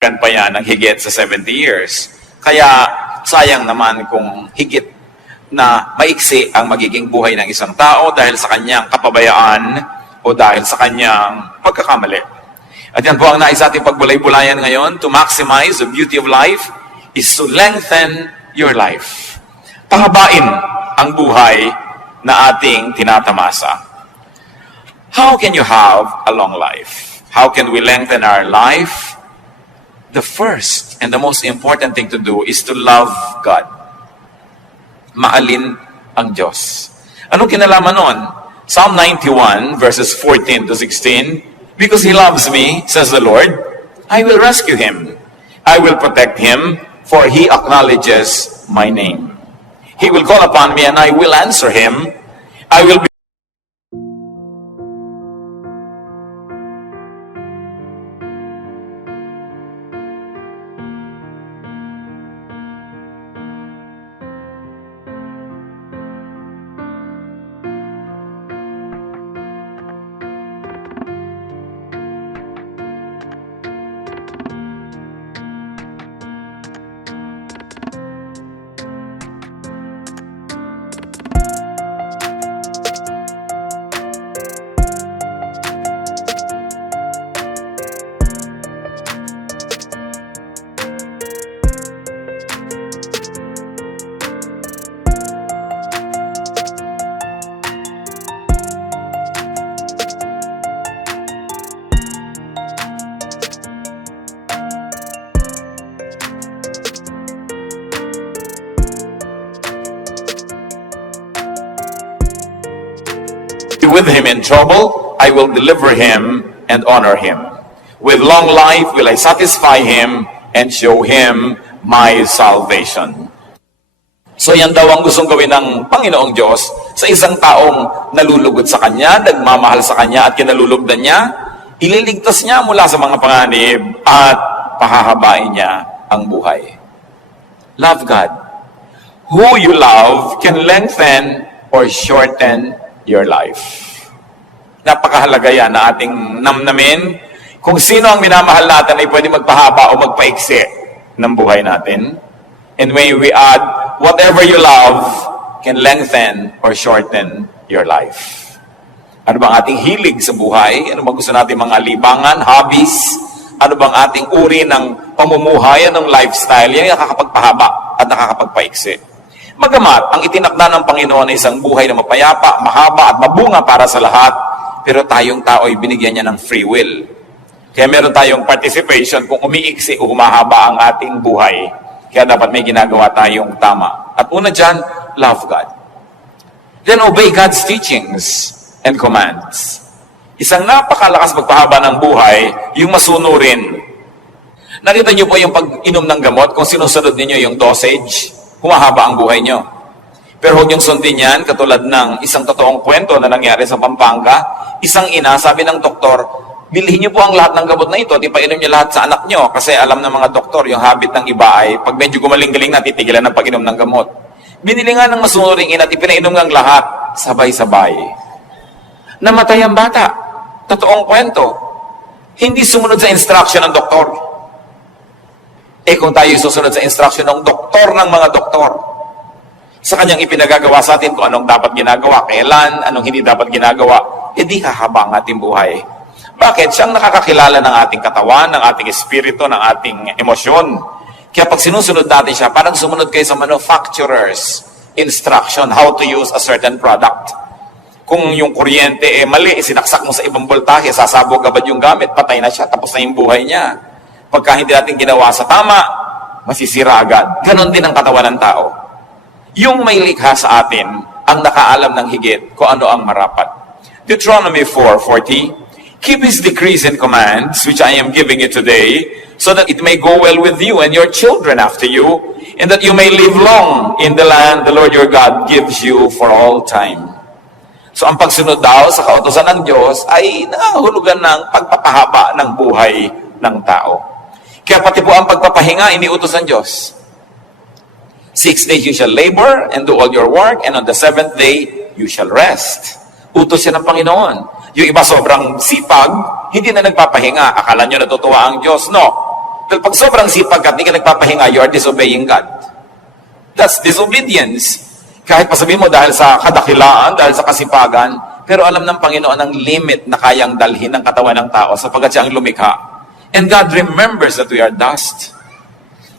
pa yan ng higit sa 70 years. Kaya sayang naman kung higit na maiksi ang magiging buhay ng isang tao dahil sa kanyang kapabayaan o dahil sa kanyang pagkakamali. At yan po ang nais ating pagbulay-bulayan ngayon. To maximize the beauty of life is to lengthen your life. Pahabain ang buhay na ating tinatamasa. How can you have a long life? How can we lengthen our life? The first and the most important thing to do is to love God. Maalin ang Diyos. Anong kinalaman nun? Psalm 91 verses 14 to 16, because He loves me, says the Lord, I will rescue Him. I will protect Him, for He acknowledges my name. He will call upon me and I will answer Him. I will be with him in trouble, I will deliver him and honor him. With long life will I satisfy him and show him my salvation. So yan daw ang gustong gawin ng Panginoong Diyos sa isang taong nalulugod sa Kanya, nagmamahal sa Kanya at kinalulugdan niya, ililigtas niya mula sa mga panganib at pahahabain niya ang buhay. Love God. Who you love can lengthen or shorten your life. Napakahalaga yan na ating namnamin. Kung sino ang minamahal natin ay pwede magpahaba o magpaiksi ng buhay natin. And when we add, whatever you love can lengthen or shorten your life. Ano bang ating hilig sa buhay? Ano bang gusto natin mga libangan, hobbies? Ano bang ating uri ng pamumuhay, ng lifestyle? Yan yung nakakapagpahaba at nakakapagpaiksi. Magamat, ang itinakda ng Panginoon ay isang buhay na mapayapa, mahaba at mabunga para sa lahat, pero tayong tao ay binigyan niya ng free will. Kaya meron tayong participation kung umiiksi o humahaba ang ating buhay. Kaya dapat may ginagawa tayong tama. At una dyan, love God. Then obey God's teachings and commands. Isang napakalakas magpahaba ng buhay, yung masunurin. Nakita niyo po yung pag-inom ng gamot, kung sinusunod ninyo yung dosage, humahaba ang buhay nyo. Pero huwag niyong sundin yan, katulad ng isang totoong kwento na nangyari sa Pampanga. Isang ina, sabi ng doktor, bilhin niyo po ang lahat ng gamot na ito at ipainom niyo lahat sa anak niyo. Kasi alam ng mga doktor, yung habit ng iba ay pag medyo gumaling-galing na, titigilan ng pag-inom ng gamot. Binili nga ng masunuring ina at ipinainom ng lahat, sabay-sabay. Namatay ang bata. Totoong kwento. Hindi sumunod sa instruction ng doktor. Kung tayo susunod sa instruction ng doktor ng mga doktor, sa kanyang ipinagagawa sa atin kung anong dapat ginagawa, kailan, anong hindi dapat ginagawa, di hahaba ang ating buhay. Bakit? Siyang nakakakilala ng ating katawan, ng ating espiritu, ng ating emosyon. Kaya pag sinusunod natin siya, parang sumunod kayo sa manufacturer's instruction how to use a certain product. Kung yung kuryente mali, sinaksak mo sa ibang voltahe, sasabog agad yung gamit, patay na siya, tapos na yung buhay niya. Pagka hindi natin ginawa sa tama, masisira agad. Ganon din ang katawan ng tao. Yung may likha sa atin, ang nakaalam ng higit kung ano ang marapat. Deuteronomy 4:40, keep His decrees and commands, which I am giving you today, so that it may go well with you and your children after you, and that you may live long in the land the Lord your God gives you for all time. So ang pagsunod daw sa kautusan ng Diyos ay nangahulugan ng pagpapahaba ng buhay ng tao. Kaya pati po ang pagpapahinga, iniutos ng Diyos. 6 days you shall labor and do all your work, and on the 7th day you shall rest. Utos siya ng Panginoon. Yung iba sobrang sipag, hindi na nagpapahinga. Akala nyo natutuwa ang Diyos? No. Dahil pag sobrang sipag ka at hindi ka nagpapahinga, you are disobeying God. That's disobedience. Kahit pasabihin mo dahil sa kadakilaan, dahil sa kasipagan, pero alam ng Panginoon ang limit na kayang dalhin ng katawan ng tao sapagkat siya ang lumikha. And God remembers that we are dust.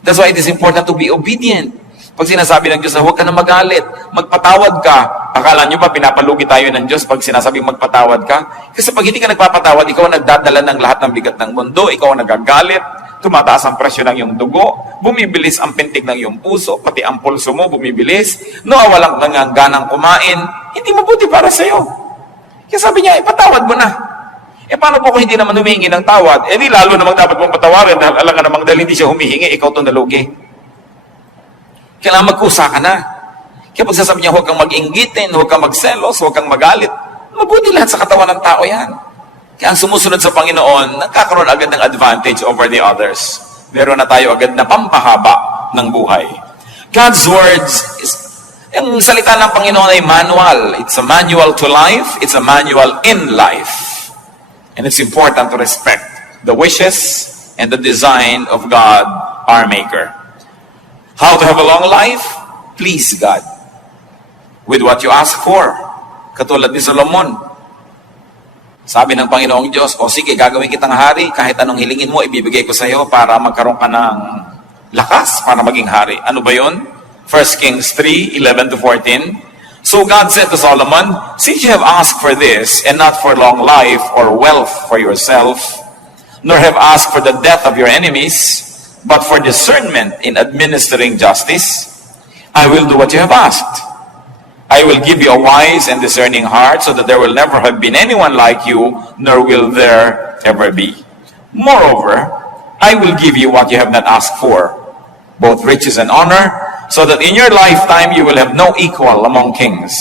That's why it is important to be obedient. Pag sinasabi ng Diyos na huwag ka na magalit, magpatawad ka. Akala nyo ba pinapalugi tayo ng Diyos pag sinasabing magpatawad ka? Kasi pag hindi ka nagpapatawad, ikaw ang nagdadala ng lahat ng bigat ng mundo, ikaw ang nagagalit, tumataas ang presyo ng iyong dugo, bumibilis ang pintig ng iyong puso, pati ang pulso mo bumibilis, nawawalan ka ng ganang kumain, hindi mabuti para sa iyo. Kaya sabi niya, ipatawad mo na. Paano po kung hindi naman humihingi ng tawad? Di lalo namang dapat mong patawarin dahil alam ka namang dahil hindi siya humihingi, ikaw itong nalugi. Kailangan magkusa ka na. Kaya pag sasabi niya, huwag kang mag-inggitin, huwag kang magselos, huwag kang magalit, mabuti lahat sa katawan ng tao yan. Kaya ang sumusunod sa Panginoon, nagkakaroon agad ng advantage over the others. Meron na tayo agad na pampahaba ng buhay. God's words, yung salita ng Panginoon ay manual. It's a manual to life. It's a manual in life. And it's important to respect the wishes and the design of God, our Maker. How to have a long life? Please God. With what you ask for. Katulad ni Solomon. Sabi ng Panginoong Diyos, o sige, gagawin kitang hari, kahit anong hilingin mo, ibibigay ko sa iyo para magkaroon ka ng lakas para maging hari. Ano ba yun? 1 Kings 3:11-14. So God said to Solomon, since you have asked for this, and not for long life or wealth for yourself, nor have asked for the death of your enemies, but for discernment in administering justice, I will do what you have asked. I will give you a wise and discerning heart, so that there will never have been anyone like you, nor will there ever be. Moreover, I will give you what you have not asked for, both riches and honor, so that in your lifetime you will have no equal among kings.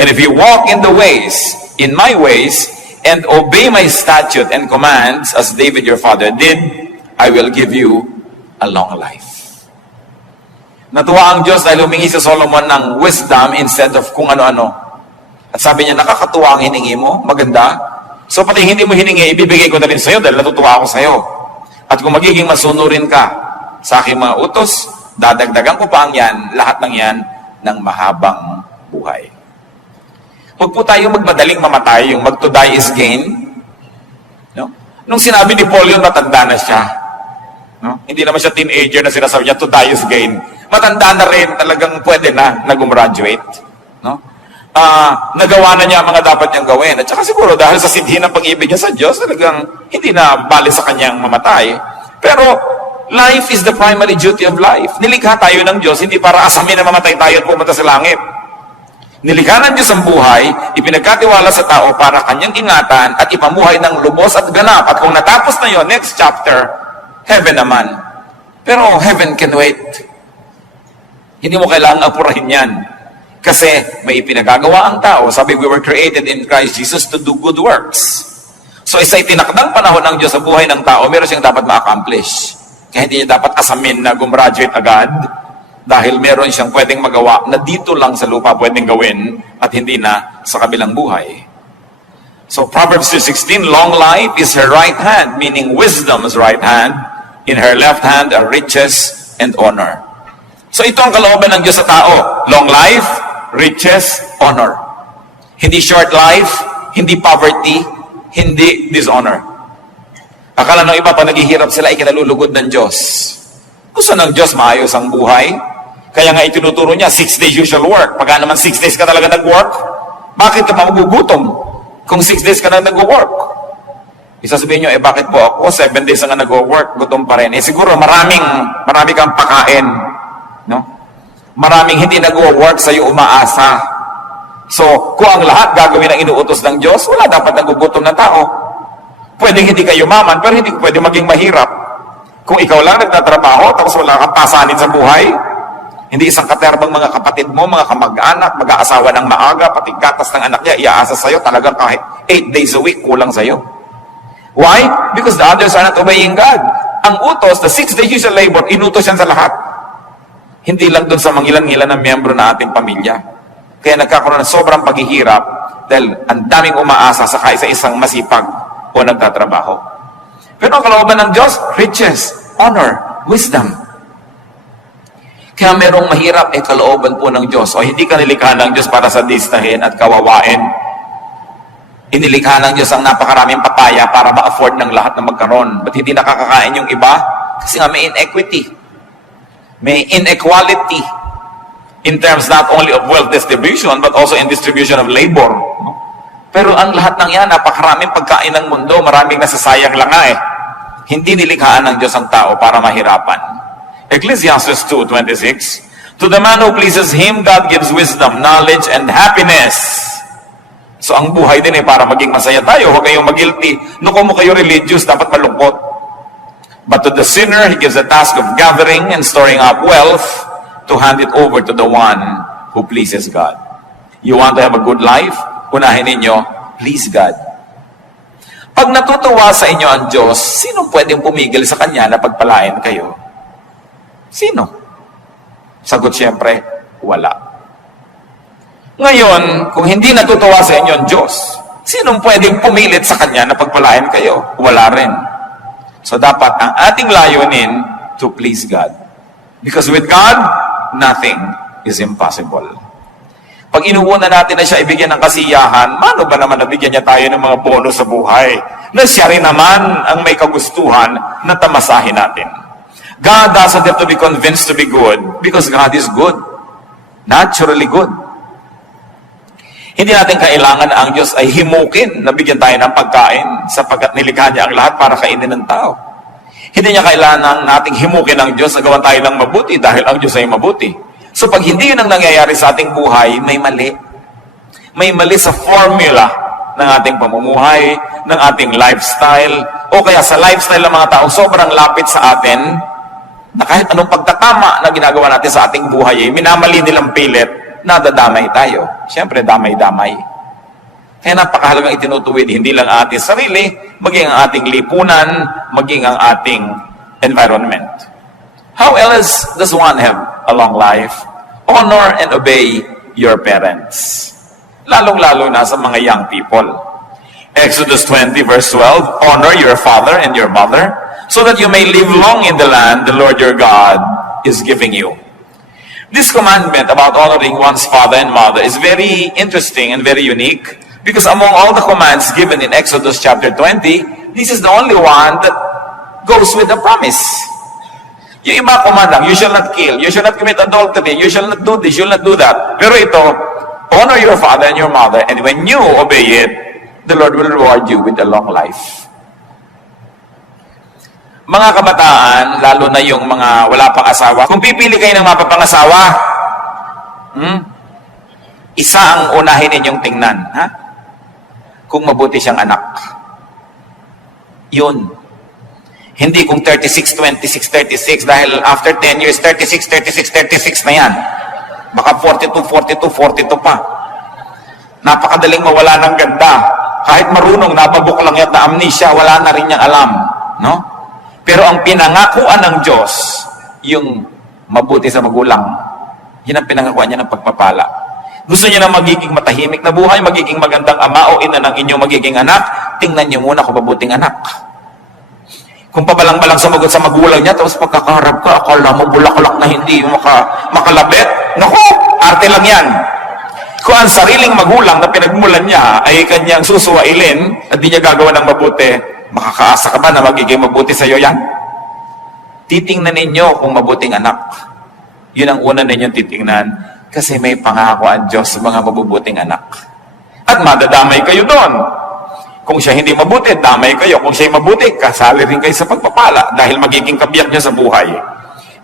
And if you walk in the ways, in my ways, and obey my statute and commands, as David your father did, I will give you a long life. Natuwa ang Diyos dahil humingi si Solomon ng wisdom instead of kung ano-ano. At sabi niya, nakakatuwa ang hiningi mo, maganda. So pati hindi mo hiningi, ibibigay ko na rin sa iyo dahil natutuwa ako sa iyo. At kung magiging masunurin ka sa aking mga utos, dadagdagan ko pa ang yan, lahat ng yan, ng mahabang buhay. Huwag po tayo magmadaling mamatay, yung mag to die is gain. No? Nung sinabi ni Paul yun, matanda na siya. No? Hindi naman siya teenager na sinasabi niya, to die is gain. Matanda na rin, talagang pwede na gumraduate. No? Nagawa na niya ang mga dapat niyang gawin. At saka siguro, dahil sa sidhi ng pag-ibig niya sa Diyos, talagang hindi na bali sa kanyang mamatay. Pero, life is the primary duty of life. Nilikha tayo ng Diyos, hindi para asamin na mamatay tayo at pumunta sa langit. Nilikha ng Diyos ang buhay, ipinagkatiwala sa tao para kanyang ingatan at ipamuhay ng lubos at ganap. At kung natapos na yon, next chapter, heaven naman. Pero heaven can wait. Hindi mo kailangang apurahin yan. Kasi may ipinagagawa ang tao. Sabi, we were created in Christ Jesus to do good works. So isa itinakdang panahon ng Diyos sa buhay ng tao, meron siyang dapat ma-accomplish. Kaya hindi niya dapat asamin na gumraduate agad dahil meron siyang pwedeng magawa na dito lang sa lupa pwedeng gawin at hindi na sa kabilang buhay. So Proverbs 2:16, long life is her right hand, meaning wisdom's right hand. In her left hand are riches and honor. So ito ang kalooban ng Diyos sa tao. Long life, riches, honor. Hindi short life, hindi poverty, hindi dishonor. Akala ng iba, pag naghihirap sila, ay kinalulugod ng Diyos. Gusto ng Diyos maayos ang buhay. Kaya nga itinuturo niya, 6 days usual work. Pagka naman 6 days ka talaga nag-work, bakit ka pa magugutom kung 6 days ka na nag-work? Isasabihin nyo, bakit po ako 7 days na nag-work, gutom pa rin. Siguro marami kang pakain. No? Maraming hindi nag-work sa'yo umaasa. So, kung ang lahat gagawin ang inuutos ng Diyos, wala dapat nagugutom na tao. Pwedeng hindi kayo maman, pero hindi pwede maging mahirap. Kung ikaw lang nagtatrabaho, tapos wala kang pasanin sa buhay, hindi isang katerbang mga kapatid mo, mga kamag-anak, mag-aasawa ng maaga, pati gatas ng anak niya, iaasa sa'yo, talagang kahit 8 days a week, kulang sa'yo. Why? Because the others are not obeying God. Ang utos, the 6 days usual labor, inutos yan sa lahat. Hindi lang doon sa mangilan-ngilan ng miyembro na ating pamilya. Kaya nagkakaroon ng sobrang paghihirap dahil ang daming umaasa sa isang masipag o nagtatrabaho. Pero ang kalooban ng Diyos, riches. honor, wisdom. Kaya merong mahirap kalooban po ng Diyos. O hindi ka nilikha ng Diyos para sadistahin at kawawain. Inilikha ng Diyos ang napakaraming papaya para ma-afford ng lahat na magkaroon. Ba't hindi nakakakain yung iba? Kasi nga may inequity. May inequality in terms not only of wealth distribution but also in distribution of labor. Pero ang lahat ng yan, napakaraming pagkain ng mundo, maraming nasasayang lang nga Hindi nilikhaan ng Diyos ang tao para mahirapan. Ecclesiastes 2:26, to the man who pleases Him, God gives wisdom, knowledge, and happiness. So ang buhay din para maging masaya tayo. Huwag kayong mag-guilty. Kung kayo religious, dapat malungkot. But to the sinner, He gives the task of gathering and storing up wealth to hand it over to the one who pleases God. You want to have a good life? Unahin ninyo, please God. Pag natutuwa sa inyo ang Diyos, sino pwedeng pumigil sa Kanya na pagpalain kayo? Sino? Sagot siyempre, wala. Ngayon, kung hindi natutuwa sa inyo ang Diyos, sinong pwedeng pumilit sa Kanya na pagpalain kayo? Wala rin. So dapat ang ating layunin to please God. Because with God, nothing is impossible. Pag inuuna natin na siya ibigyan ng kasiyahan, mano ba naman nabigyan niya tayo ng mga bonus sa buhay na siya rin naman ang may kagustuhan na tamasahin natin? God doesn't have to be convinced to be good because God is good. Naturally good. Hindi natin kailangan na ang Diyos ay himukin na bigyan tayo ng pagkain sapagkat nilikha niya ang lahat para kainin ng tao. Hindi niya kailangan nating himukin ang Diyos na gawan tayo ng mabuti dahil ang Diyos ay mabuti. So pag hindi yun ang nangyayari sa ating buhay, may mali. May mali sa formula ng ating pamumuhay, ng ating lifestyle, o kaya sa lifestyle ng mga tao sobrang lapit sa atin, na kahit anong pagtatama na ginagawa natin sa ating buhay, minamali nilang pilit, nadadamay tayo. Siyempre, damay-damay. Kaya napakahalagang itinutuwid, hindi lang ang ating sarili, maging ang ating lipunan, maging ang ating environment. How else does one have a long life? Honor and obey your parents. Lalong-lalo na sa mga young people. Exodus 20 verse 12, honor your father and your mother, so that you may live long in the land the Lord your God is giving you. This commandment about honoring one's father and mother is very interesting and very unique because among all the commands given in Exodus chapter 20, this is the only one that goes with the promise. Yung iba command, you shall not kill, you shall not commit adultery, you shall not do this, you shall not do that. Pero ito, honor your father and your mother, and when you obey it, the Lord will reward you with a long life. Mga kabataan, lalo na yung mga wala pang asawa, kung pipili kayo ng mapapangasawa, isa ang unahin ninyong tingnan, kung mabuti siyang anak. Yun. Hindi kung 36, 26, 36, dahil after 10 years, 36, 36, 36 na yan. Baka 42, 42, 42 pa. Napakadaling mawala ng ganda. Kahit marunong, nababok lang yan na amnesia, wala na rin niyang alam. No? Pero ang pinangakuan ng Diyos, yung mabuti sa magulang, yun ang pinangakuan niya ng pagpapala. Gusto niya na magiging matahimik na buhay, magiging magandang ama o ina ng inyong magiging anak, tingnan niyo muna kung mabuting anak. Kung pabalang-balang sumagot sa magulang niya, tapos pagkakaharap ka, akala mo bulaklak na hindi makalabit, naku, arte lang yan. Kung ang sariling magulang na pinagmulan niya ay kanyang susuwailin at di niya gagawa ng mabuti, makakaasa ka ba na magiging mabuti sa iyo yan? Titingnan ninyo kung mabuting anak. Yun ang una ninyong titingnan kasi may pangako ang Diyos sa mga mabubuting anak. At madadamay kayo doon. Kung siya hindi mabuti, damay kayo. Kung siya mabuti, kasali rin kayo sa pagpapala dahil magiging kabiyak niya sa buhay.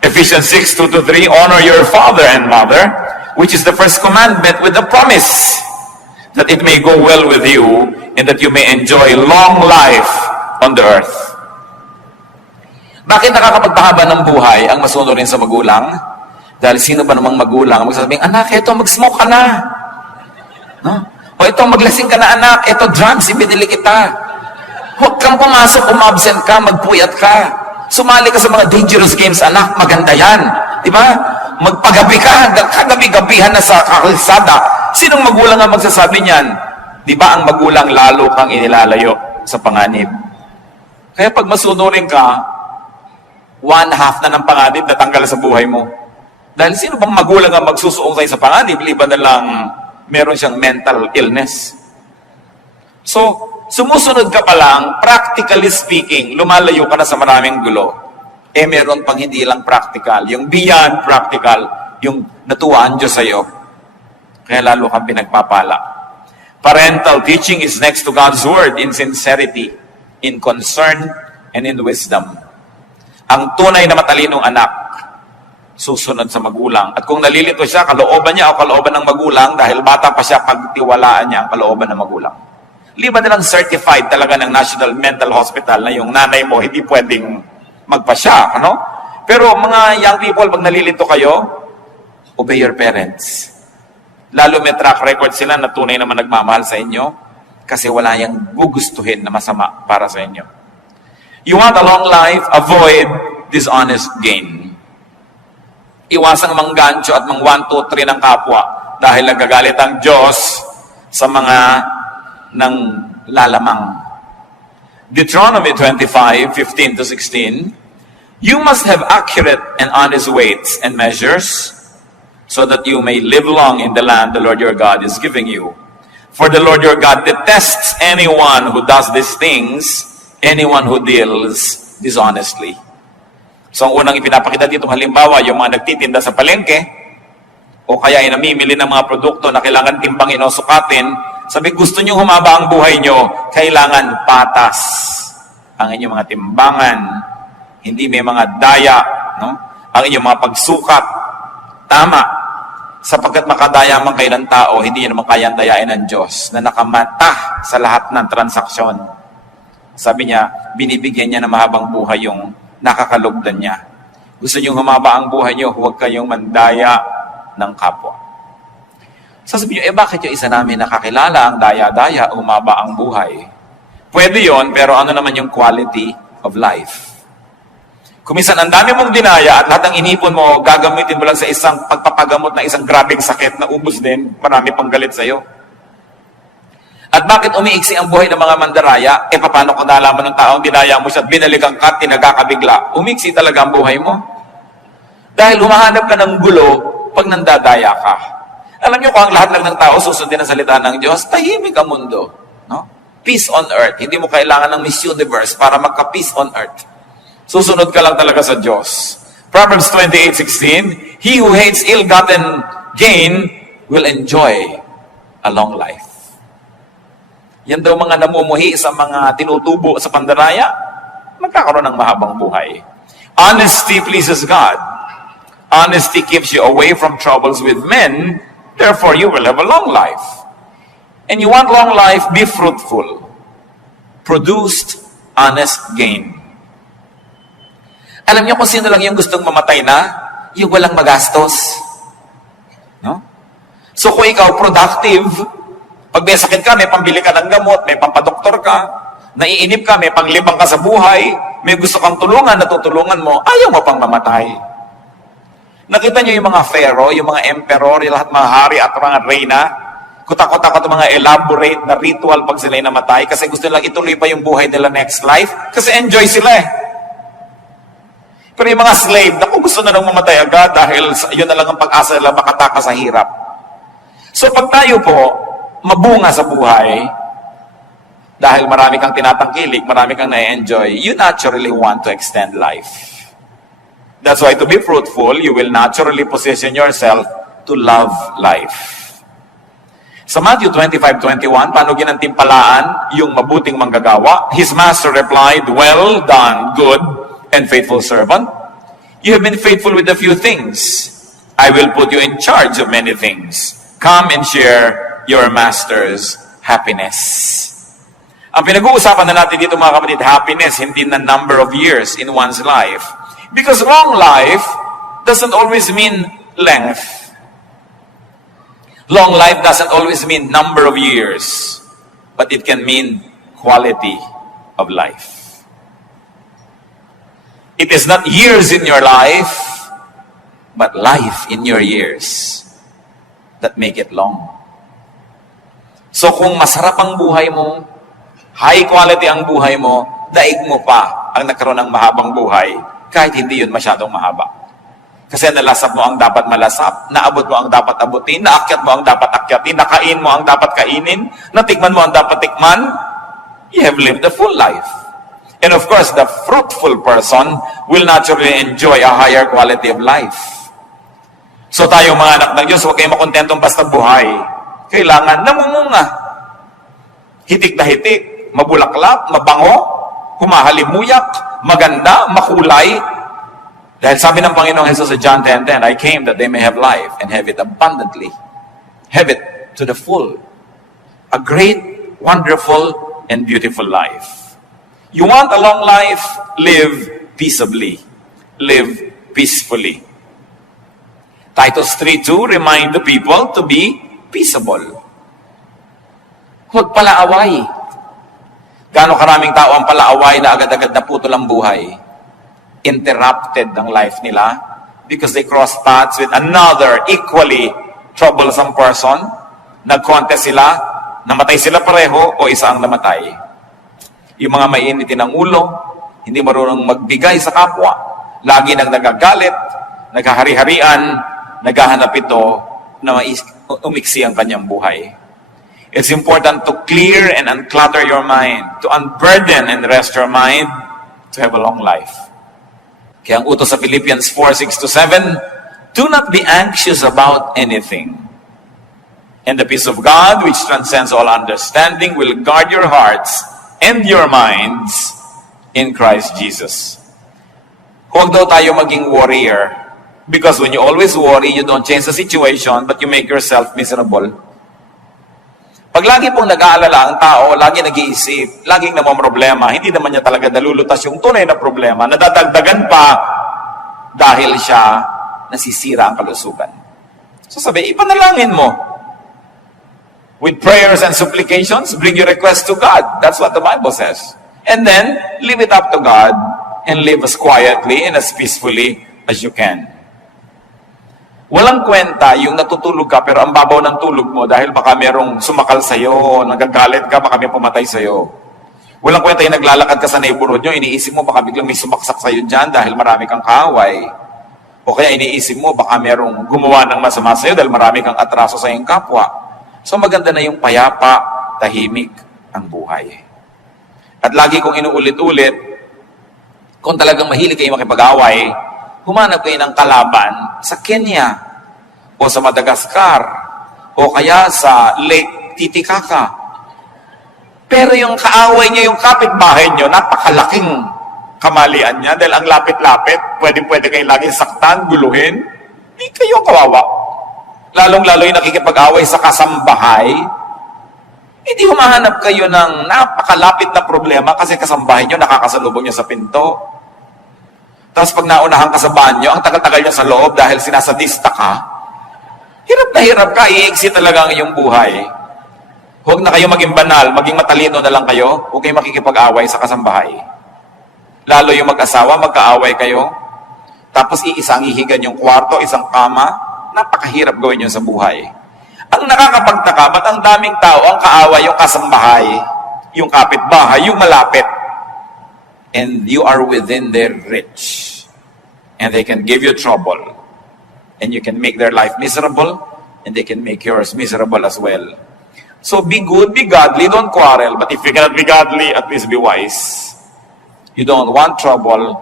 Ephesians 6:2-3, honor your father and mother, which is the first commandment with the promise that it may go well with you and that you may enjoy long life on the earth. Bakit nakakapagpahaba ng buhay ang masunurin sa magulang? Dahil sino ba namang magulang magsasabing, anak, eto mag-smoke ka na. No? O ito, maglasing ka na anak, ito drugs, ibinili kita. Huwag kang pumasok, umabsent ka, magpuyat ka. Sumali ka sa mga dangerous games, anak, maganda yan. Di ba? Magpagabi ka, hanggang kagabi-gabihan na sa kalsada. Sinong magulang ang magsasabi niyan? Di ba ang magulang lalo kang inilalayo sa panganib? Kaya pag masunurin ka, 1/2 na ng panganib na tanggal sa buhay mo. Dahil sino bang magulang ang magsusuong sa'yo sa panganib, liban na lang meron siyang mental illness. So, sumusunod ka pa lang, practically speaking, lumalayo ka na sa maraming gulo. Meron pang hindi lang practical. Yung beyond practical, yung natuwaan Diyos sa'yo. Kaya lalo kang pinagpapala. Parental teaching is next to God's Word in sincerity, in concern, and in wisdom. Ang tunay na matalinong anak, susunod sa magulang. At kung nalilito siya, kalooban niya o kalooban ng magulang, dahil bata pa siya, pagtiwalaan niya ang kalooban ng magulang. Liban nilang certified talaga ng National Mental Hospital na yung nanay mo hindi pwedeng magpasya, ano? Pero mga young people, pag nalilito kayo, obey your parents. Lalo may track record sila na tunay naman nagmamahal sa inyo kasi wala yang gugustuhin na masama para sa inyo. You want a long life, avoid dishonest gain. Iwasang manggancho at mang 1, 2, 3 ng kapwa dahil nagagalit ang Diyos sa mga nang lalamang. Deuteronomy 25:15-16, you must have accurate and honest weights and measures so that you may live long in the land the Lord your God is giving you. For the Lord your God detests anyone who does these things, anyone who deals dishonestly. So ang unang ipinapakita dito, halimbawa, yung mga nagtitinda sa palengke, o kaya ay namimili ng mga produkto na kailangan timbangin o sukatin, sabi, gusto nyo humaba ang buhay nyo, kailangan patas ang inyong mga timbangan, hindi may mga daya, no? Ang inyong mga pagsukat, tama, sapagkat makadaya man kayo ng tao, hindi nyo naman kayang dayain ng Diyos na nakamata sa lahat ng transaksyon. Sabi niya, binibigyan niya ng mahabang buhay yung nakakalugdan niya. Gusto nyo humaba ang buhay nyo, huwag kayong mandaya ng kapwa. Sasabihin nyo, bakit yung isa namin nakakilala ang daya-daya, umaba ang buhay? Pwede yon, pero ano naman yung quality of life? Kung minsan ang dami mong dinaya at lahat ng inipon mo, gagamitin mo lang sa isang pagpapagamot na isang grabing sakit na ubos din, marami pang galit sa'yo. At bakit umiiksi ang buhay ng mga mandaraya? Paano kung nalaman ng taong dinaya mo siya at binalikan ka, tinagakabigla? Umiiksi talaga ang buhay mo. Dahil humahanap ka ng gulo pag nandadaya ka. Alam niyo kung ang lahat lang ng tao susundin ang salita ng Diyos, tahimik ang mundo. No? Peace on earth. Hindi mo kailangan ng Miss Universe para magka-peace on earth. Susunod ka lang talaga sa Diyos. Proverbs 28:16, he who hates ill-gotten gain will enjoy a long life. Yan daw mga namumuhi sa mga tinutubo sa pandaraya, magkakaroon ng mahabang buhay. Honesty pleases God. Honesty keeps you away from troubles with men. Therefore, you will have a long life. And you want long life, be fruitful. Produced honest gain. Alam niyo kung sino lang yung gustong mamatay na? Yung walang magastos. No? So kung ikaw productive, pag may sakit ka, may pambili ka ng gamot, may pampadoktor ka, naiinip ka, may panglibang ka sa buhay, may gusto kang tulungan, natutulungan mo, ayaw mo pang mamatay. Nakita niyo yung mga pharaoh, yung mga emperor, yung lahat mga hari at mga reyna, kutak-kutak mga elaborate na ritual pag sila'y namatay kasi gusto nilang ituloy pa yung buhay nila next life kasi enjoy sila eh. Pero yung mga slave, naku, gusto na lang mamatay agad dahil yun na lang ang pag-asa nila makatakas sa hirap. So pag tayo po, mabunga sa buhay, dahil marami kang tinatangkilik, marami kang na-enjoy, you naturally want to extend life. That's why to be fruitful, you will naturally position yourself to love life. Sa Matthew 25:21, paano ginantimpalaan yung mabuting manggagawa? His master replied, well done, good and faithful servant. You have been faithful with a few things. I will put you in charge of many things. Come and share your master's happiness. Ang pinag-uusapan na natin dito mga kapatid, happiness, hindi na number of years in one's life. Because long life doesn't always mean length. Long life doesn't always mean number of years, but it can mean quality of life. It is not years in your life, but life in your years that make it long. So kung masarap ang buhay mo, high quality ang buhay mo, daig mo pa ang nagkaroon ng mahabang buhay, kahit hindi yun masyadong mahaba. Kasi nalasap mo ang dapat malasap, naabot mo ang dapat abutin, naakyat mo ang dapat akyatin, nakain mo ang dapat kainin, natikman mo ang dapat tikman, you have lived a full life. And of course, the fruitful person will naturally enjoy a higher quality of life. So tayo mga anak ng Diyos, huwag kayong makontentong basta buhay. Kailangan namumunga. Hitik na hitik, mabulaklak, mabango, humahalimuyak, maganda, makulay. Dahil sabi ng Panginoong Jesus sa John 10:10, I came that they may have life and have it abundantly. Have it to the full. A great, wonderful, and beautiful life. You want a long life? Live peaceably. Live peacefully. Titus 3:2 remind the people to be peaceable. Huwag palaaway. Gaano karaming tao ang palaaway na agad-agad na putol ang buhay. Interrupted ang life nila because they cross paths with another equally troublesome person. Nag-contest sila, namatay sila pareho o isa ang namatay. Yung mga mainitin ng ulo, hindi marunong magbigay sa kapwa, lagi nang nagagalit, naghahari-harian, naghahanap ito na umiksi ang kanyang buhay. It's important to clear and unclutter your mind, to unburden and rest your mind, to have a long life. Kaya ang utos sa Philippians 4:6-7, do not be anxious about anything. And the peace of God, which transcends all understanding, will guard your hearts and your minds in Christ Jesus. Huwag daw tayo maging warrior. Because when you always worry, you don't change the situation, but you make yourself miserable. Pag lagi pong nag-aalala ang tao, lagi nag-iisip, laging namamroblema, hindi naman niya talaga nalulutas yung tunay na problema, nadadagdagan pa dahil siya nasisira ang kalusugan. So sabi, ipanalangin mo. With prayers and supplications, bring your request to God. That's what the Bible says. And then, leave it up to God and live as quietly and as peacefully as you can. Walang kwenta yung natutulog ka pero ang babaw ng tulog mo dahil baka merong sumakal sa'yo, nagagalit ka, baka may pumatay sa'yo. Walang kwenta yung naglalakad ka sa neighborhood nyo, iniisip mo baka biglang may sumaksak sa'yo dyan dahil marami kang kaaway. O kaya iniisip mo baka merong gumawa ng masama sa'yo dahil marami kang atraso sa iyong kapwa. So maganda na yung payapa, tahimik ang buhay. At lagi kong inuulit-ulit, kung talagang mahilig kayo makipag-away, humanap kayo ng kalaban sa Kenya o sa Madagascar o kaya sa Lake Titicaca. Pero yung kaaway niyo, yung kapitbahay niyo, napakalaking kamalian niya dahil ang lapit-lapit, pwede kayo laging saktan, guluhin. Hindi kayo kawawa. Lalong-lalo yung nakikipag-away sa kasambahay, hindi humahanap kayo ng napakalapit na problema kasi kasambahay niyo nakakasalubong niyo sa pinto. Tapos pag naunahan ka sa banyo, ang tagal-tagal niya sa loob dahil sinasadista ka, hirap na hirap ka, iiksi talaga ang iyong buhay. Huwag na kayo maging banal, maging matalino na lang kayo, huwag kayo makikipag-away sa kasambahay. Lalo yung mag-asawa, magkaaway kayo, tapos iisang ihigan yung kwarto, isang kama, napakahirap gawin yun sa buhay. Ang nakakapagtaka, ba't ang daming tao ang kaaway yung kasambahay, yung kapitbahay, yung malapit, and you are within their reach. And they can give you trouble. And you can make their life miserable, and they can make yours miserable as well. So be good, be godly, don't quarrel. But if you cannot be godly, at least be wise. You don't want trouble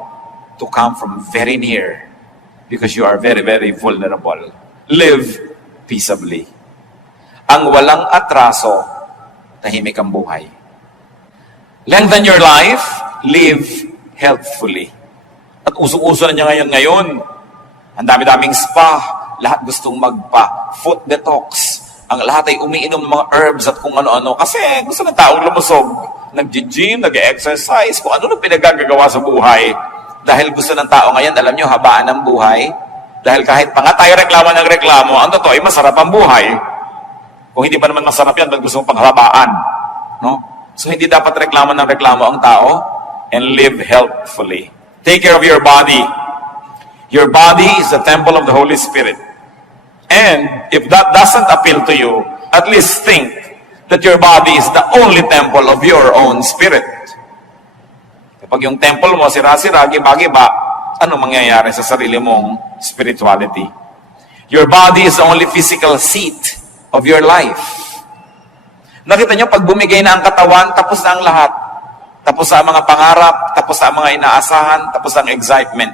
to come from very near, because you are very, very vulnerable. Live peaceably. Ang walang atraso, tahimik ang buhay. Lengthen your life, live healthfully. At uso-uso na niya ngayon. Ang dami-daming spa, lahat gustong magpa-foot detox. Ang lahat ay umiinom ng mga herbs at kung ano-ano. Kasi gusto ng taong lumusog. Nag-gym, nag-exercise, kung ano nang pinagagagawa sa buhay. Dahil gusto ng tao ngayon, alam nyo, habaan ng buhay. Dahil kahit pa nga tayo reklamo ng reklamo, ang totoo ay masarap ang buhay. Kung hindi pa naman masarap yan, ba't gusto mong panghabaan? No? So hindi dapat reklamo ng reklamo ang tao and live healthfully. Take care of your body. Your body is the temple of the Holy Spirit. And if that doesn't appeal to you, at least think that your body is the only temple of your own spirit. Kapag yung temple mo, sira-sira, giba-giba, ano mangyayari sa sarili mong spirituality? Your body is the only physical seat of your life. Nakita nyo, pag bumigay na ang katawan, tapos na ang lahat. Tapos na ang mga pangarap, tapos na ang mga inaasahan, tapos na ang excitement.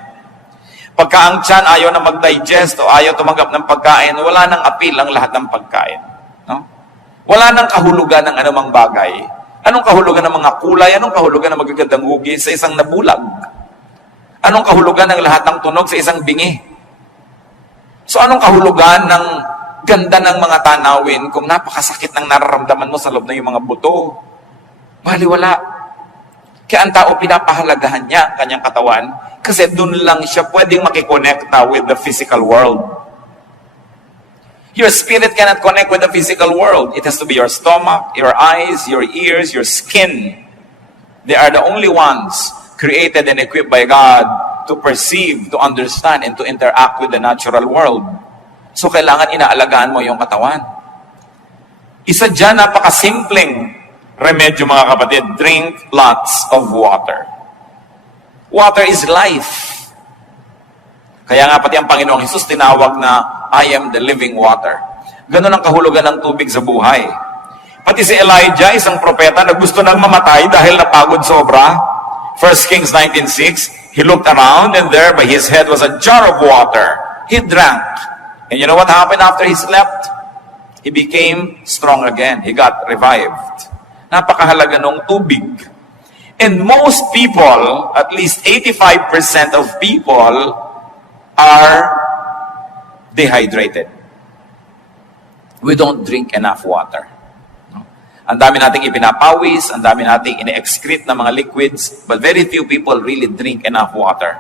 Pagka ang tiyan ayaw na mag-digest o ayaw tumanggap ng pagkain, wala nang appeal ang lahat ng pagkain. No? Wala nang kahulugan ng anumang bagay. Anong kahulugan ng mga kulay? Anong kahulugan ng magagandang hugis sa isang nabulag? Anong kahulugan ng lahat ng tunog sa isang bingi? So anong kahulugan ng ganda ng mga tanawin kung napakasakit ng nararamdaman mo sa loob ng iyong mga buto? Baliwala. Kaya ang tao pinapahalagahan niya ang kanyang katawan kasi doon lang siya pwedeng makikonekta with the physical world. Your spirit cannot connect with the physical world. It has to be your stomach, your eyes, your ears, your skin. They are the only ones created and equipped by God to perceive, to understand, and to interact with the natural world. So kailangan inaalagaan mo yung katawan. Isa dyan, napakasimpleng remedyo mga kapatid, drink lots of water. Water is life. Kaya nga pati ang Panginoong Hesus tinawag na, I am the living water. Ganun ang kahulugan ng tubig sa buhay. Pati si Elijah, isang propeta na gusto nang mamatay dahil napagod sobra. 1 Kings 19:6, he looked around and there by his head was a jar of water. He drank. And you know what happened after he slept? He became strong again. He got revived. Napakahalaga ng tubig. And most people, at least 85% of people, are dehydrated. We don't drink enough water. Ang dami nating ipinapawis, ang dami nating ine-excrete na mga liquids, but very few people really drink enough water.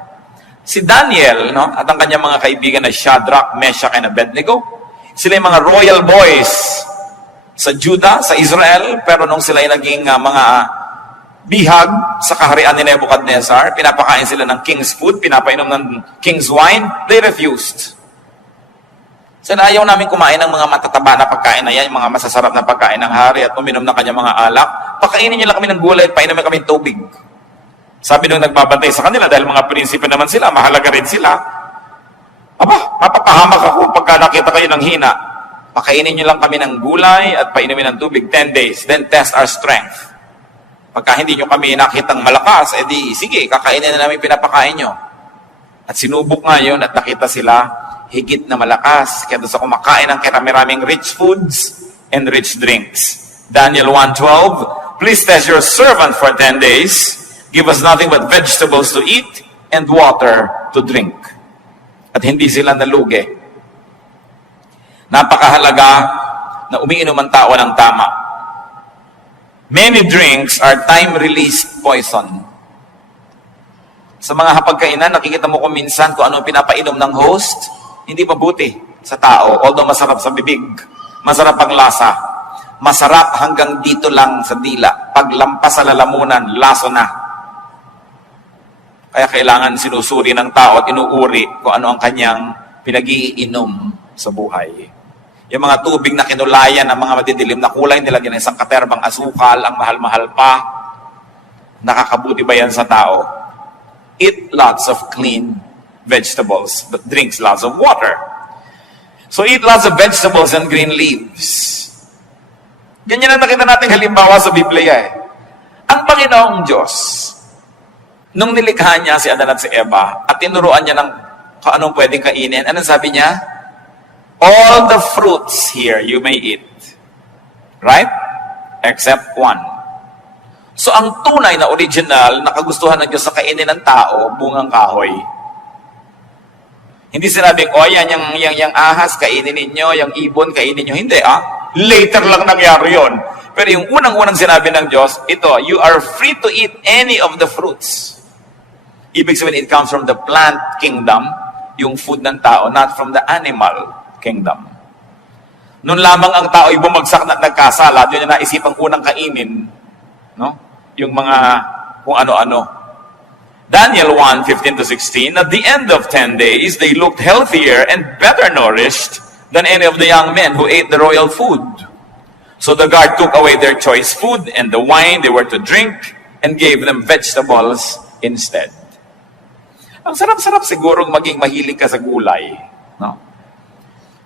Si Daniel, no, at ang kanyang mga kaibigan na Shadrach, Meshach, and Abednego, sila yung mga royal boys sa Judah, sa Israel, pero nung sila yung naging mga bihag sa kaharian ni Nebuchadnezzar, pinapakain sila ng king's food, pinapainom ng king's wine, they refused. Sana ayaw namin kumain ng mga matataba na pagkain na yan, yung mga masasarap na pagkain ng hari at uminom ng kanyang mga alak. Pakainin niyo lang kami ng gulay at painumin kami ng tubig. Sabi nung nagbabantay sa kanila, dahil mga prinsipe naman sila, mahalaga rin sila. Aba, mapapahamak ako pagka nakita kayo ng hina. Pakainin niyo lang kami ng gulay at painumin ng tubig 10 days, then test our strength. Pagka hindi nyo kami nakitang malakas, edi sige, kakainin na namin pinapakain nyo. At sinubok nga yun at nakita sila higit na malakas. Kaya doon sa kumakain ng karami-raming rich foods and rich drinks. Daniel 1:12, please test your servant for 10 days. Give us nothing but vegetables to eat and water to drink. At hindi sila nalugi. Napakahalaga na umiinom ang tao ng tama. Many drinks are time-released poison. Sa mga hapagkainan, nakikita mo kung minsan kung ano pinapainom ng host, hindi mabuti sa tao. Although masarap sa bibig, masarap ang lasa, masarap hanggang dito lang sa dila. Paglampas sa lalamunan, laso na. Kaya kailangan sinusuri ng tao at inuuri kung ano ang kanyang pinag-iinom sa buhay. Yung mga tubig na kinulayan ng mga madidilim na kulay, nilagyan ng isang katerbang asukal, ang mahal-mahal pa. Nakakabuti ba yan sa tao? Eat lots of clean vegetables, but drinks lots of water. So eat lots of vegetables and green leaves. Ganyan ang nakita natin halimbawa sa Biblia eh. Ang Panginoong Diyos, nung nilikha niya si Adan at si Eva, at tinuruan niya ng kung anong pwedeng kainin, anong sabi niya? All the fruits here you may eat. Right? Except one. So ang tunay na original na kagustuhan ng Diyos sa kainin ng tao, bungang kahoy. Hindi sinabing, yung ahas, kainin ninyo, yung ibon, kainin ninyo. Hindi, later lang nangyari yon. Pero yung unang-unang sinabi ng Diyos, ito, you are free to eat any of the fruits. Ibig sabihin, it comes from the plant kingdom, yung food ng tao, not from the animal kingdom. Noon lamang ang tao ay bumagsak na nagkasala, yun yung naisipang unang kainin, no? Yung mga kung ano-ano. Daniel 1:15-16, at the end of 10 days, they looked healthier and better nourished than any of the young men who ate the royal food. So the guard took away their choice food and the wine they were to drink and gave them vegetables instead. Ang sarap-sarap sigurong maging mahilig ka sa gulay. No?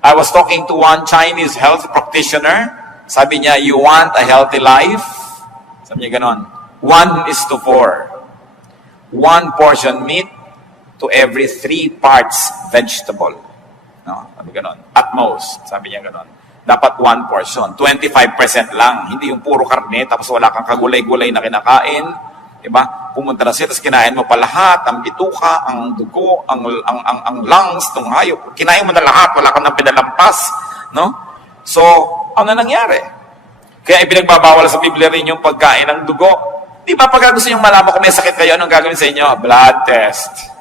I was talking to one Chinese health practitioner. Sabi niya, you want a healthy life? Sabi niya ganon. 1:4. 1 portion meat to every 3 parts vegetable. No? Sabi ganon. At most. Sabi niya ganon. Dapat 1 portion. 25% lang. Hindi yung puro karne, tapos wala kang kagulay-gulay na kinakain. Diba? Pumunta na siya, tapos kinain mo pa lahat, ang bituka, ang dugo, ang lungs, ng hayop. Kinain mo na lahat, wala kang nang pinalampas. No? So, ano nangyari? Kaya ipinagbabawal sa Biblia rin yung pagkain ng dugo. Di ba pag gusto nyo malaman kung may sakit kayo, anong gagawin sa inyo? Blood test.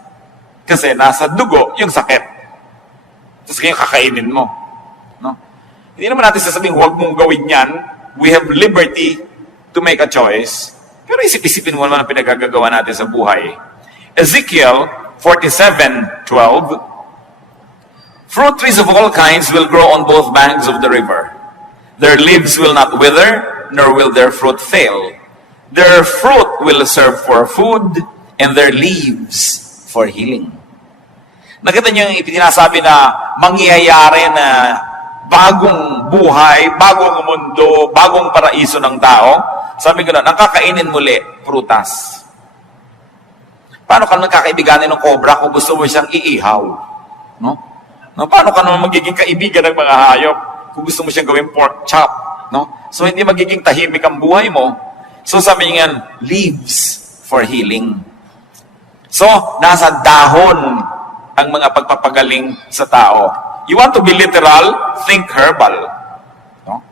Kasi nasa dugo yung sakit. Tapos kayo kakainin mo. No? Hindi naman natin sasabing huwag mong gawin yan. We have liberty to make a choice. Pero isip-isipin mo naman ang pinagagagawa natin sa buhay. Ezekiel 47:12, fruit trees of all kinds will grow on both banks of the river. Their leaves will not wither, nor will their fruit fail. Their fruit will serve for food, and their leaves for healing. Nakita niyo yung ipinasabi na mangyayari na bagong buhay, bagong mundo, bagong paraiso ng tao. Sabi ko na, nakakainin muli, prutas. Paano ka magkakaibiganin ng cobra kung gusto mo siyang iihaw? No? Paano ka naman magiging kaibigan ng mga hayop kung gusto mo siyang gawing pork chop? No? So, hindi magiging tahimik ang buhay mo. So, sabi niya, leaves for healing. So, nasa dahon ang mga pagpapagaling sa tao. You want to be literal? Think herbal. No?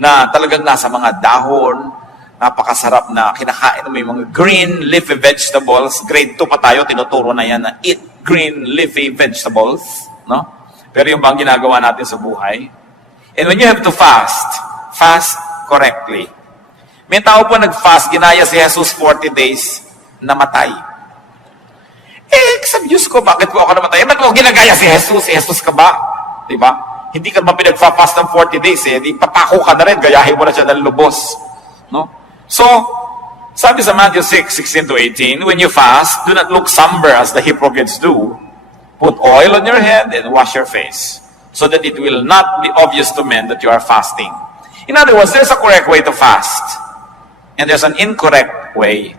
Na talagang nasa mga dahon, napakasarap na kinakain mo yung mga green leafy vegetables. Grade 2 pa tayo, tinuturo na yan na eat green leafy vegetables. No? Pero yung bang ginagawa natin sa buhay. And when you have to fast, fast correctly. May tao po nag-fast, ginaya si Jesus 40 days, namatay. Sa Diyos ko, bakit ko ako namatay? Ba't mo ginagaya si Jesus? Si Jesus ka ba? Diba? Hindi ka naman pinag-fast ng 40 days Di papako ka na rin, gayahin mo na siya ng lubos. No? So, sabi sa Matthew 6:16-18, when you fast, do not look somber as the hypocrites do. Put oil on your head and wash your face, so that it will not be obvious to men that you are fasting. In other words, there's a correct way to fast, and there's an incorrect way.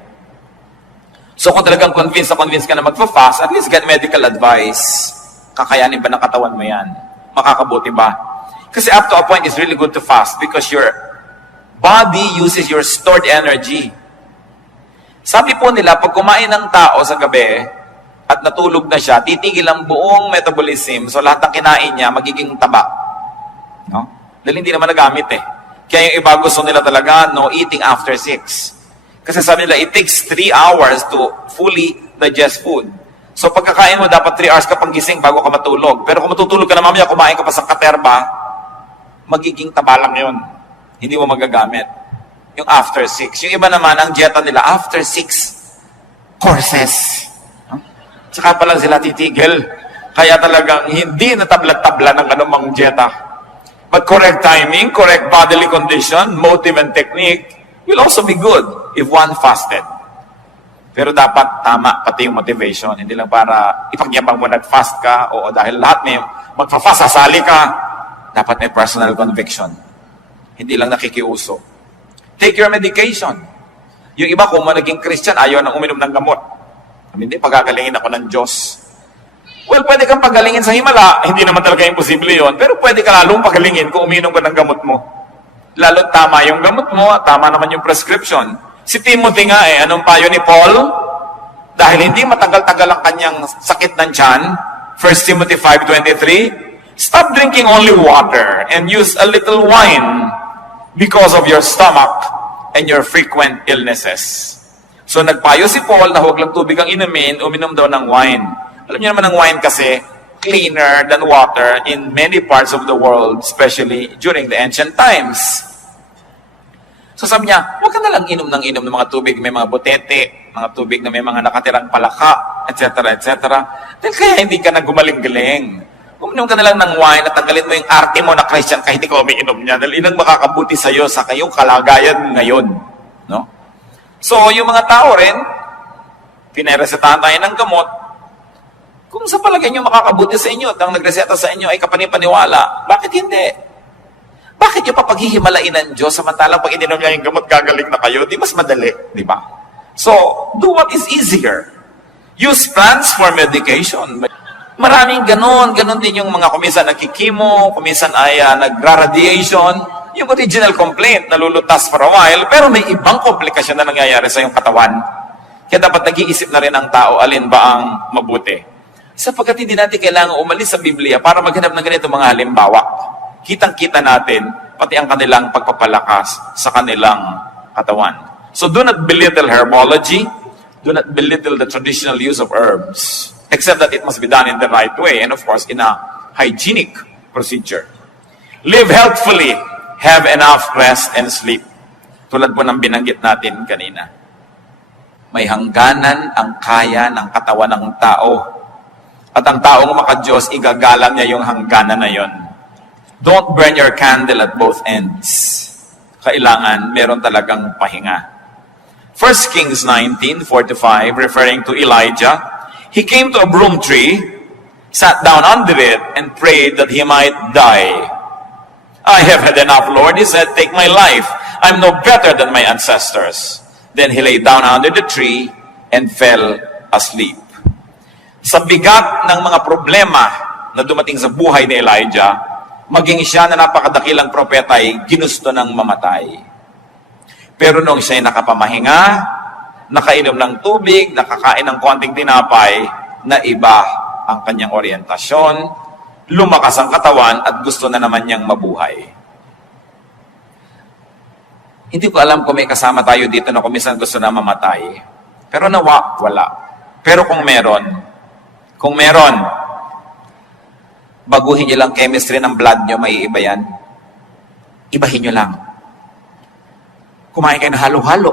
So kung talagang convinced ka na magpa-fast, at least get medical advice. Kakayanin ba ng katawan mo yan? Makakabuti ba? Kasi up to a point, it's really good to fast because your body uses your stored energy. Sabi po nila, pag kumain ng tao sa gabi at natulog na siya, titigil ang buong metabolism. So lahat ng kinain niya, magiging taba. No? Dahil hindi naman nagamit Kaya yung iba gusto nila talaga, no eating after 6. Kasi sabi nila, it takes 3 hours to fully digest food. So pagkakain mo, dapat 3 hours ka pang gising bago ka matulog. Pero kung matutulog ka na mamaya, kumain ka pa sa katerba, magiging taba lang yun. Hindi mo magagamit. Yung after 6. Yung iba naman, ang dieta nila, after 6 courses. Tsaka pa lang sila titigil. Kaya talagang hindi natabla-tabla ng anumang dieta. But correct timing, correct bodily condition, motive and technique will also be good if one fasted. Pero dapat tama pati yung motivation. Hindi lang para ipagyabang mo nag-fast ka o dahil lahat may magpa-fast, sasali ka. Dapat may personal conviction. Hindi lang nakikiuso. Take your medication. Yung iba, kung naging Christian, ayaw nang uminom ng gamot. Hindi, pagagalingin ako ng Diyos. Well, pwede kang pagalingin sa himala. Hindi naman talaga imposible yon. Pero pwede ka lalong pagalingin kung uminom ka ng gamot mo. Lalo tama yung gamot mo, tama naman yung prescription. Si Timothy nga anong payo ni Paul? Dahil hindi matagal-tagal ang kanyang sakit ng tiyan, 1 Timothy 5:23, stop drinking only water and use a little wine because of your stomach and your frequent illnesses. So nagpayo si Paul na huwag lang tubig ang inumin, uminom daw ng wine. Alam niyo naman ang wine kasi cleaner than water in many parts of the world, especially during the ancient times. So sabi niya, huwag ka na lang inom ng mga tubig, may mga botete, mga tubig na may mga nakatirang palaka, etc., etc. Dahil kaya hindi ka na gumaling-galing. Uminom ka na lang ng wine at tanggalin mo yung arte mo na Christian kahit hindi ka umiinom niya. Dahil inang makakabuti sa iyo sa kayong kalagayan ngayon. No? So yung mga tao rin, pinaresetahan tayo ng gamot, Kung sa palagay nyo makakabuti sa inyo at ang nagreseta sa inyo ay kapanipaniwala, bakit hindi? Bakit nyo papaghihimalain ng Diyos samantalang pag ininom niya yung gamot, gagaling na kayo? Di mas madali, di ba? So, do what is easier. Use plants for medication. Maraming ganon din yung mga kuminsan nagkikimo, kuminsan ay nagra-radiation. Yung original complaint, nalulutas for a while, pero may ibang komplikasyon na nangyayari sa iyong katawan. Kaya dapat nag-iisip na rin ang tao, alin ba ang mabuti. Sapagkat hindi natin kailangan umalis sa Biblia para maghanap ng ganito mga halimbawa. Kitang-kita natin, pati ang kanilang pagpapalakas sa kanilang katawan. So do not belittle herbology, do not belittle the traditional use of herbs, except that it must be done in the right way, and of course, in a hygienic procedure. Live healthfully, have enough rest and sleep. Tulad po ng binanggit natin kanina. May hangganan ang kaya ng katawan ng tao. At ang taong maka-Diyos, igagalang niya yung hangganan na yon. Don't burn your candle at both ends. Kailangan meron talagang pahinga. 1 Kings 19:4-5, referring to Elijah, he came to a broom tree, sat down under it, and prayed that he might die. I have had enough, Lord, he said, take my life. I'm no better than my ancestors. Then he lay down under the tree and fell asleep. Sa bigat ng mga problema na dumating sa buhay ni Elijah, maging siya na napakadakilang propeta ay ginusto ng mamatay. Pero nung siya ay nakapamahinga, nakainom ng tubig, nakakain ng konting tinapay, na iba ang kanyang orientasyon, lumakas ang katawan at gusto na naman niyang mabuhay. Hindi ko alam kung may kasama tayo dito na kuminsan gusto na mamatay. Pero nawa, wala. Pero kung meron, baguhin nyo lang chemistry ng blood nyo, may iba yan. Ibahin nyo lang. Kumain kayo ng halo-halo.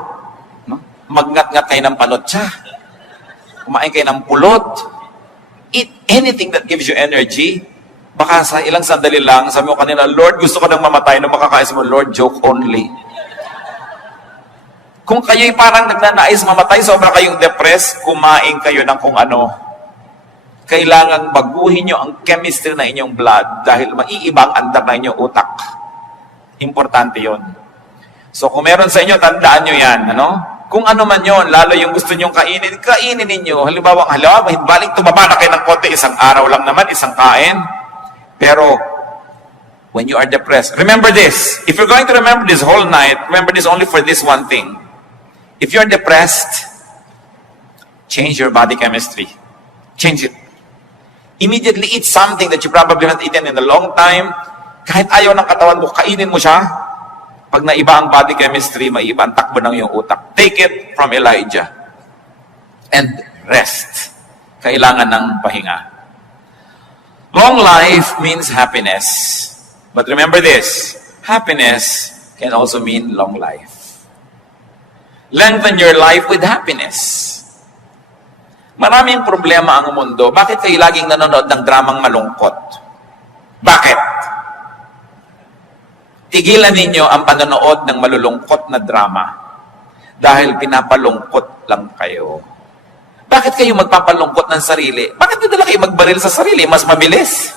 No? Magngat-ngat kayo ng panotsa. Kumain kayo ng pulot. Eat anything that gives you energy. Baka sa ilang sandali lang, sabi mo kanina, Lord, gusto ko nang mamatay. Nung makakaisa mo, Lord, joke only. Kung kayo'y parang nagnanais mamatay, sobra kayong depressed, kumain kayo ng kung ano. Kailangan baguhin nyo ang chemistry na inyong blood dahil maiibang andar na inyong utak. Importante yon. So kung meron sa inyo, tandaan nyo yan. Ano? Kung ano man yon, lalo yung gusto nyong kainin ninyo. Halimbawa, balik tumaba na kayo ng konti, isang araw lang naman, isang kain. Pero, when you are depressed, remember this. If you're going to remember this whole night, remember this only for this one thing. If you're depressed, change your body chemistry. Change it. Immediately eat something that you probably haven't eaten in a long time. Kahit ayaw ng katawan mo, kainin mo siya. Pag naiba ang body chemistry, maiba ang takbo ng iyong utak. Take it from Elijah. And rest. Kailangan ng pahinga. Long life means happiness. But remember this, happiness can also mean long life. Lengthen your life with happiness. Maraming problema ang mundo. Bakit kayo laging nanonood ng dramang malungkot? Bakit? Tigilan ninyo ang panonood ng malulungkot na drama dahil pinapalungkot lang kayo. Bakit kayo magpapalungkot ng sarili? Bakit nadala kayo magbaril sa sarili? Mas mabilis.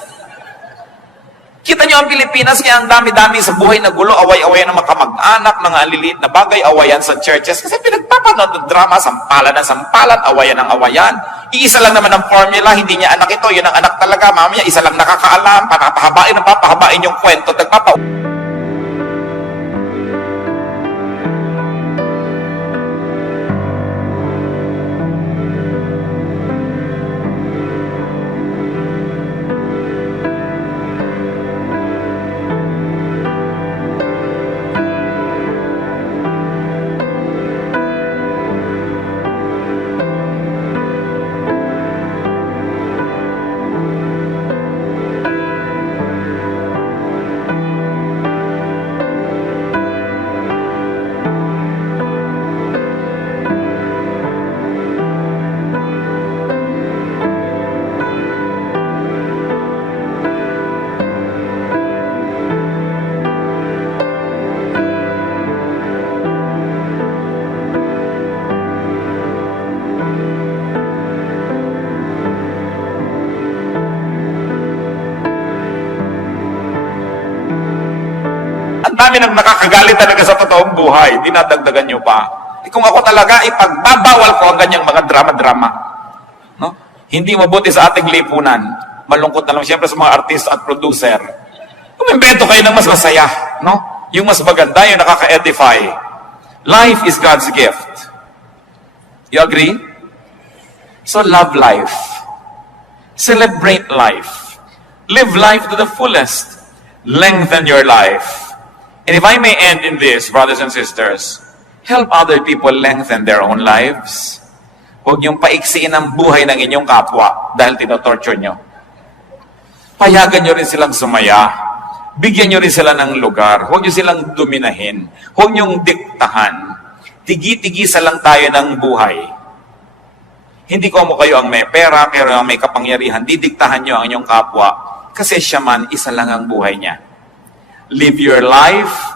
Kita nyo ang Pilipinas, kaya ang dami-dami sa buhay na gulo, away-awayan ng mga kamag-anak, mga aliliit na bagay, awayan sa churches. Kasi pinagpapanood ng drama, sampalan ng sampalan, awayan ng awayan. Iisa lang naman ang formula, hindi niya anak ito, yun ang anak talaga. Mamaya, isa lang nakakaalam, papahabain yung kwento, marami nang nakakagalit talaga sa totoong buhay. Dinadagdagan nyo pa. Kung ako talaga, ipagbabawal ko ang ganyang mga drama-drama. No? Hindi mabuti sa ating lipunan. Malungkot na lang siyempre sa mga artist at producer. Umimbento kayo ng mas masaya. No? Yung mas maganda, yung nakaka-edify. Life is God's gift. You agree? So love life. Celebrate life. Live life to the fullest. Lengthen your life. And if I may end in this, brothers and sisters, help other people lengthen their own lives. Huwag niyong paiksiin ang buhay ng inyong kapwa dahil tinotorture nyo. Payagan nyo rin silang sumaya. Bigyan nyo rin sila ng lugar. Huwag nyo silang dominahin. Huwag nyong diktahan. Tigi-tigisa lang tayo ng buhay. Hindi ko mo kayo ang may pera, pero ang may kapangyarihan. Didiktahan nyo ang inyong kapwa. Kasi siya man, isa lang ang buhay niya. Live your life